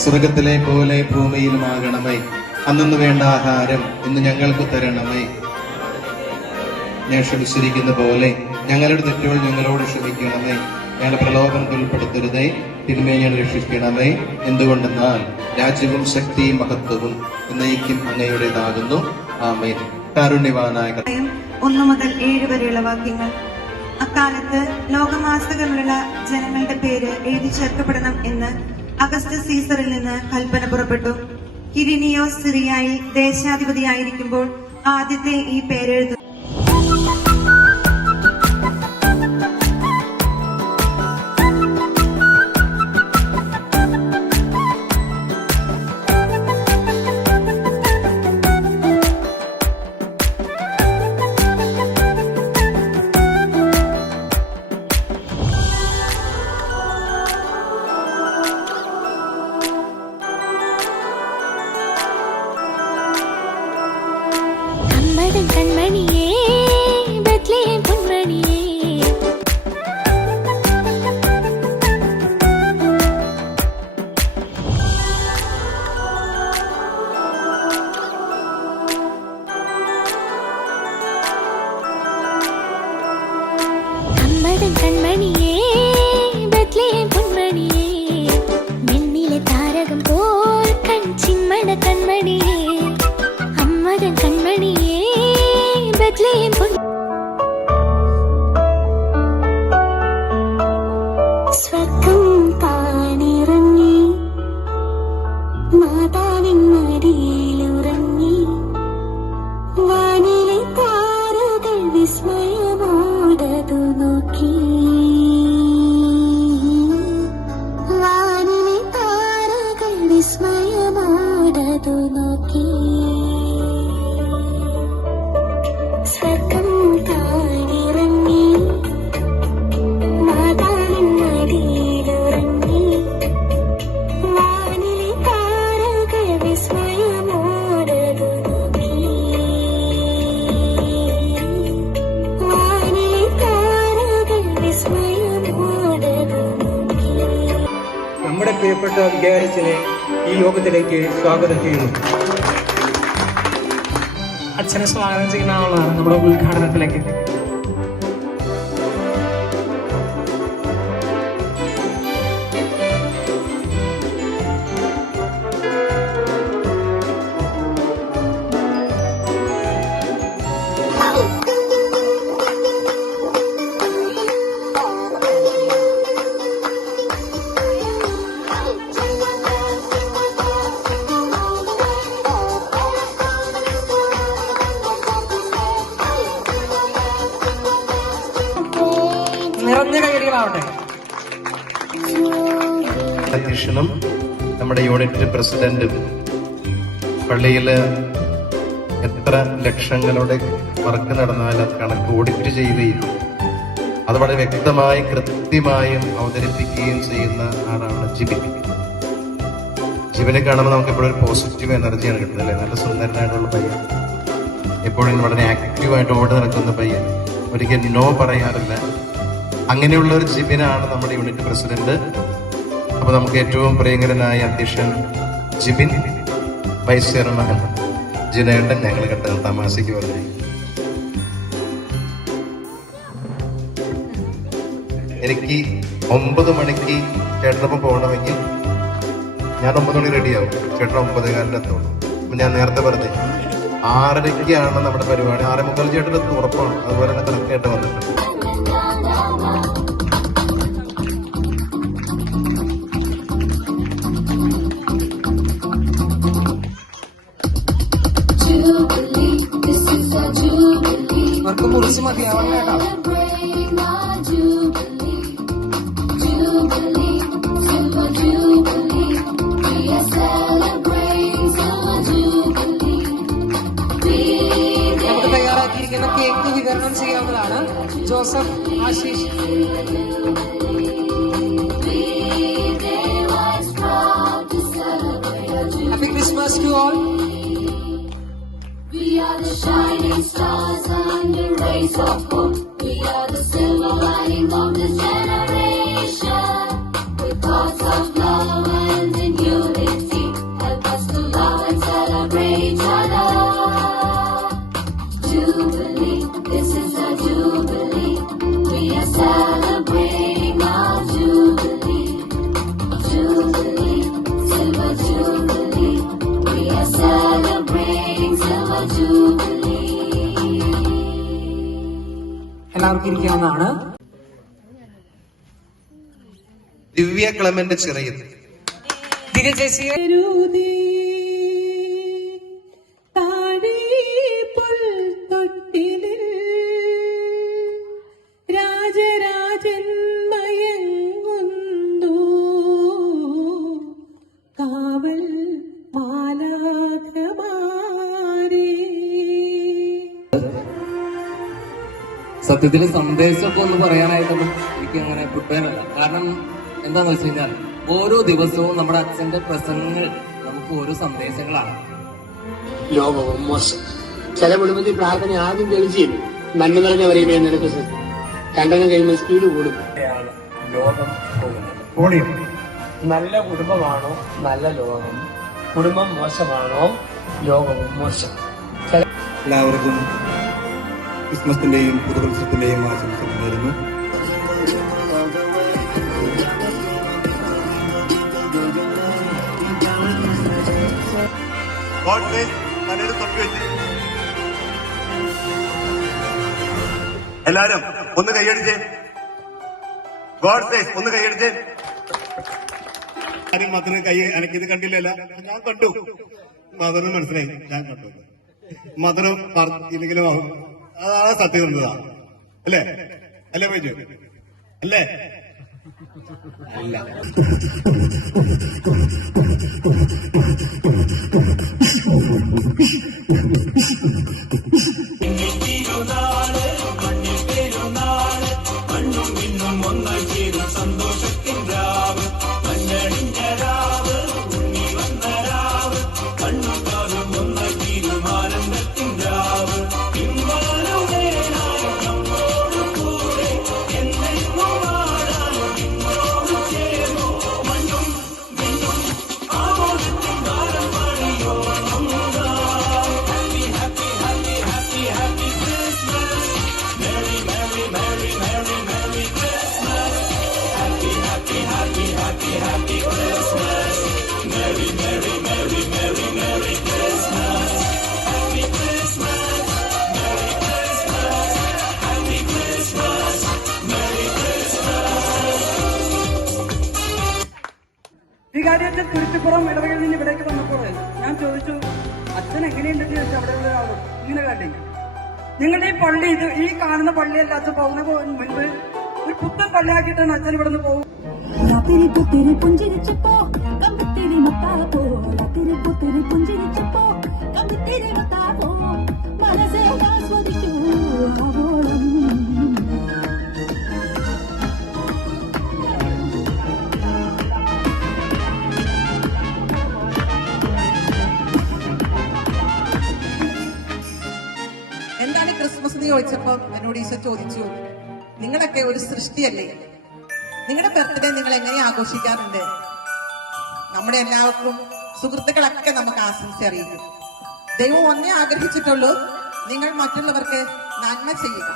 സ്വർഗത്തിലെ പോലെ ഭൂമിയിലുമാകണമേ. അന്നു വേണ്ട ആഹാരം ഇന്ന് ഞങ്ങൾക്ക് തരണമേ. ഞാൻ ക്ഷമിച്ചിരിക്കുന്ന പോലെ ഞങ്ങളുടെ തെറ്റുകൾ ഞങ്ങളോട് ക്ഷമിക്കണമേ. ഞങ്ങളുടെ പ്രലോഭനത്തിൽ ഉൾപ്പെടുത്തരുതേ, തിന്മയെ ഞങ്ങൾ രക്ഷിക്കണമേ. എന്തുകൊണ്ടെന്നാൽ രാജ്യവും ശക്തിയും മഹത്വവും എന്നേക്കും അങ്ങയുടേതാകുന്നു. ആമേൻ. കാരുണ്യവാനായ 1 മുതൽ 7 വരെയുള്ള വാക്യങ്ങൾ. അക്കാലത്ത് ലോകമാസകമുള്ള ജനങ്ങളുടെ പേര് എഴുതി ചേർക്കപ്പെടണം എന്ന് അഗസ്റ്റസ് സീസറിൽ നിന്ന് കൽപ്പന പുറപ്പെട്ടു. കിരിനിയോസ് സിറിയായി ദേശാധിപതിയായിരിക്കുമ്പോൾ ആദ്യത്തെ ഈ പേരെഴുതു. கண்மணியே பெத்லெஹேம் பொன்மணியே கம்மதன் கண்மணியே பெத்லெஹேம் பொன்மணியே மின்னிலே தாரகம் போல் கண் சிம்மட கண்மணியே அம்மதன் கண்மணியே பெத்லெஹேம் பொன் സ്വർഗം താനിറങ്ങി മാതാവിൻ മടിയിലുറങ്ങി വാനിലെ താരകൾ വിസ്മയമോടതു നോക്കി വാനിലെ താരകൾ വിസ്മയമോടതു നോക്കി സ്വർഗം താനിറങ്ങി മാതാവിൻ മടിയിലുറങ്ങി വാനിലെ താരകൾ വിസ്മയമോടതു നോക്കി വാനിലെ താരകൾ വിസ്മയമോടതു നോക്കി. നമ്മുടെ പ്രിയപ്പെട്ട വികാരിച്ചനെ ഈ യോഗത്തിലേക്ക് സ്വാഗതം ചെയ്യുന്നു. അച്ഛനെ സ്വാഗതം ചെയ്യുന്ന ആളാണ് നമ്മുടെ ഉദ്ഘാടനത്തിലേക്ക്. നിറഞ്ഞ കൈയടികളാവട്ടെ. അധ്യക്ഷനും നമ്മുടെ യൂണിറ്റ് പ്രസിഡന്റും പള്ളിയിൽ എത്ര ലക്ഷങ്ങളുടെ വർക്ക് നടന്നാലും അത് കണക്ക് ഓഡിറ്റ് ചെയ്യുകയും അത് വളരെ വ്യക്തമായി കൃത്യമായും അവതരിപ്പിക്കുകയും ചെയ്യുന്ന ആളാണ് ജിബിൻ. ജിബിനെ കാണുമ്പോൾ നമുക്ക് എപ്പോഴും ഒരു പോസിറ്റീവ് എനർജിയാണ് കിട്ടുന്നത് അല്ലേ? നല്ല സുന്ദരനായിട്ടുള്ള പയ്യൻ, എപ്പോഴും വളരെ ആക്റ്റീവായിട്ട് ഓടി നടക്കുന്ന പയ്യൻ, ഒരിക്കലും നോ പറയാറില്ല. അങ്ങനെയുള്ള ഒരു ജിബിനാണ് നമ്മുടെ യൂണിറ്റ് പ്രസിഡന്റ്. അപ്പൊ നമുക്ക് ഏറ്റവും പ്രിയങ്കരനായ അധ്യക്ഷൻ ജിബിൻ, വൈസ് ചെയർമാൻ ജിനേട്ടൻ, ഞങ്ങൾ കേട്ട തമാശയ്ക്ക് പറഞ്ഞു. എനിക്ക് 9 മണിക്ക് ചേട്ടനൊപ്പം പോകണമെങ്കിൽ ഞാൻ 9 മണി റെഡിയാവും, ചേട്ടൻ 9:15 എത്തുള്ളൂ. അപ്പൊ ഞാൻ നേരത്തെ പറഞ്ഞേ 6:30 നമ്മുടെ പരിപാടി. 6:45 ചേട്ടൻ ഉറപ്പാണ്. അതുപോലെ തന്നെ കണക്കായിട്ട് വന്നിട്ടുണ്ട്. അവർക്ക് കുറിച്ച് മതിയാവണം കേട്ടോ. നമുക്ക് തയ്യാറാക്കിയിരിക്കുന്ന കേക്ക് വിതരണം ചെയ്യാവുന്നതാണ്. Joseph, Ashish. Happy Christmas to all. We are the shining stars under rays of hope. We are the silver lining of this generation. With thoughts of love and in unity, help us to love and celebrate each other. Jubilee, this is a jubilee. We are celebrating our jubilee. Jubilee, silver jubilee. We are celebrating silver jubilee. എല്ലാവർക്കും ഇരിക്കാവുന്നതാണ്. ദിവ്യ Clement ചിറയിൽ. ദിവ്യ ചേച്ചിയെ രാജരാജൻ മയങ്ങുന്നു കാവൽ മാലാഖമാരേ. സത്യത്തിൽ സന്ദേശമൊക്കെ ഒന്ന് പറയാനായിട്ടൊന്നും എനിക്ക് അങ്ങനെ prepare അല്ല. കാരണം എന്താന്ന് വെച്ച് കഴിഞ്ഞാൽ ഓരോ ദിവസവും നമ്മുടെ അച്ഛന്റെ പ്രസംഗങ്ങൾ നമുക്ക് ഓരോ സന്ദേശങ്ങളാണ്. ലോകവും മോശം. ചില കുടുംബത്തിൽ പ്രാർത്ഥന ആദ്യം തെളിച്ചിരുന്നു. നന്മ നിറഞ്ഞവരെയുമേ നിനക്ക് രണ്ടെണ്ണം കഴിയുമ്പോൾ സ്പീഡ് കൂടും. ലോകം പോകുന്നത് നല്ല കുടുംബമാണോ നല്ല ലോകം, കുടുംബം മോശമാണോ ലോകവും മോശം. എല്ലാവർക്കും ക്രിസ്മസിന്റെയും പുതുവത്സരത്തിന്റെയും ആശംസകൾ നേരുന്നു. എല്ലാരും ഒന്ന് കൈയടിച്ചേ. ഗോഡ് സേസ് ഒന്ന് കൈയടിച്ചേ. ആരും മകന് കൈ എനിക്കിത് കണ്ടില്ലല്ല. ഞാൻ കണ്ടു, മകനും മനസ്സിലായി. ഞാൻ കണ്ടു, മകനും ഇല്ലെങ്കിലും അതാണ് സത്യസന്ധത. അല്ലേ അല്ലേ പൈജു അല്ലേ? അല്ല. വികാരിയച്ഛൻ കുരിശുപുറം ഇടവകയിൽ നിന്ന് ഇവിടേക്ക് വന്നപ്പോൾ ഞാൻ ചോദിച്ചു, അച്ഛൻ എങ്ങനെയുണ്ടെന്ന് ചോദിച്ചു. അവിടെയുള്ള ആളും ഇങ്ങനെ കാട്ടി, നിങ്ങളുടെ ഈ പള്ളി ഈ കാണുന്ന പള്ളിയല്ല, അച്ഛൻ പോകുന്ന മുൻപ് ഒരു പുത്തൻ പള്ളിയാക്കിയിട്ടാണ് അച്ഛൻ ഇവിടെ നിന്ന് പോകും. പുഞ്ചിരിച്ചപ്പോ കമ്പിത്തിരി മത്താപ്പോ, പുഞ്ചിരിച്ചപ്പോ കമ്പിത്തിരി മത്താപ്പോ, മനസ്സേ ആസ്വദിക്കൂ ആവോളം. എന്താണ് ക്രിസ്മസ് എന്ന് ചോദിച്ചപ്പോ എന്നോട് ഈശോ ചോദിച്ചു, നിങ്ങളൊക്കെ ഒരു സൃഷ്ടിയല്ലേ, നിങ്ങളുടെ ബർത്ത്ഡേ നിങ്ങൾ എങ്ങനെ ആഘോഷിക്കാറുണ്ട്? നമ്മുടെ എല്ലാവർക്കും സുഹൃത്തുക്കളൊക്കെ നമുക്ക് ആശംസ അറിയിക്കും. ദൈവം ഒന്നേ ആഗ്രഹിച്ചിട്ടുള്ളൂ, നിങ്ങൾ മറ്റുള്ളവർക്ക് നന്മ ചെയ്യുക.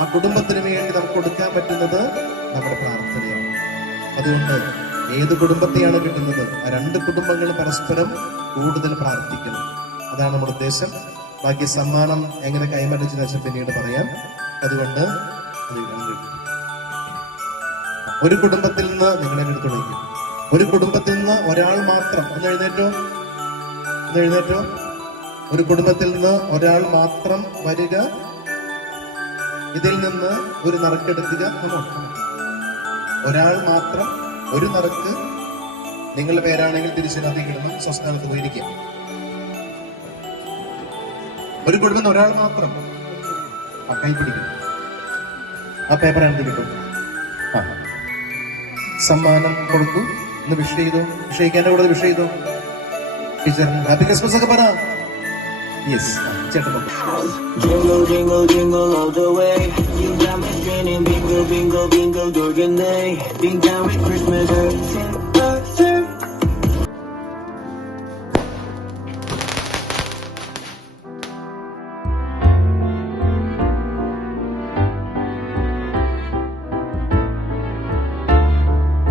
ആ കുടുംബത്തിന് വേണ്ടി നമുക്ക് കൊടുക്കാൻ പറ്റുന്നത് നമ്മുടെ പ്രാർത്ഥനയാണ്. അതുകൊണ്ട് ഏത് കുടുംബത്തെയാണ് കിട്ടുന്നത്, ആ രണ്ട് കുടുംബങ്ങൾ പരസ്പരം കൂടുതൽ പ്രാർത്ഥിക്കണം. അതാണ് നമ്മുടെ ഉദ്ദേശം. ബാക്കി സമ്മാനം എങ്ങനെ കൈമാറിച്ച ശേഷം പിന്നീട് പറയാം. അതുകൊണ്ട് ഒരു കുടുംബത്തിൽ നിന്ന് നിങ്ങളെ തുടങ്ങി ഒരു കുടുംബത്തിൽ നിന്ന് ഒരാൾ മാത്രം ഒന്ന് എഴുന്നേറ്റോ, ഒന്ന് എഴുന്നേറ്റോ. ഒരു കുടുംബത്തിൽ നിന്ന് ഒരാൾ മാത്രം വരിക, ഇതിൽ നിന്ന് ഒരു നറുക്കെടുക്കുക. ഒരാൾ മാത്രം, ഒരു നറുക്ക്. നിങ്ങളുടെ പേരാണെങ്കിൽ തിരിച്ചതിനകത്തേക്ക് ഇടണം, സ്വസ്ഥാനത്ത് പോയിരിക്കുക. ഒരു കുടുംബം ഒരാൾ മാത്രം. ആ കൈ പിടിക്കണം, ആ പേപ്പർ എടുത്ത് കിട്ടും. ആ സമ്മാനം കൊടുത്തു. ഒന്ന് വിഷ് ചെയ്തു, വിഷയിക്കാൻ്റെ കൂടെ വിഷ് ചെയ്തു. ടീച്ചറിന് ഹാപ്പി ക്രിസ്മസ് ഒക്കെ പറ. യെസ്, ചേട്ടൻ. Jingle, jingle, jingle all the way. You got me spinning, bingo, bingo, bingo, Dorgan day. Be down with Christmas.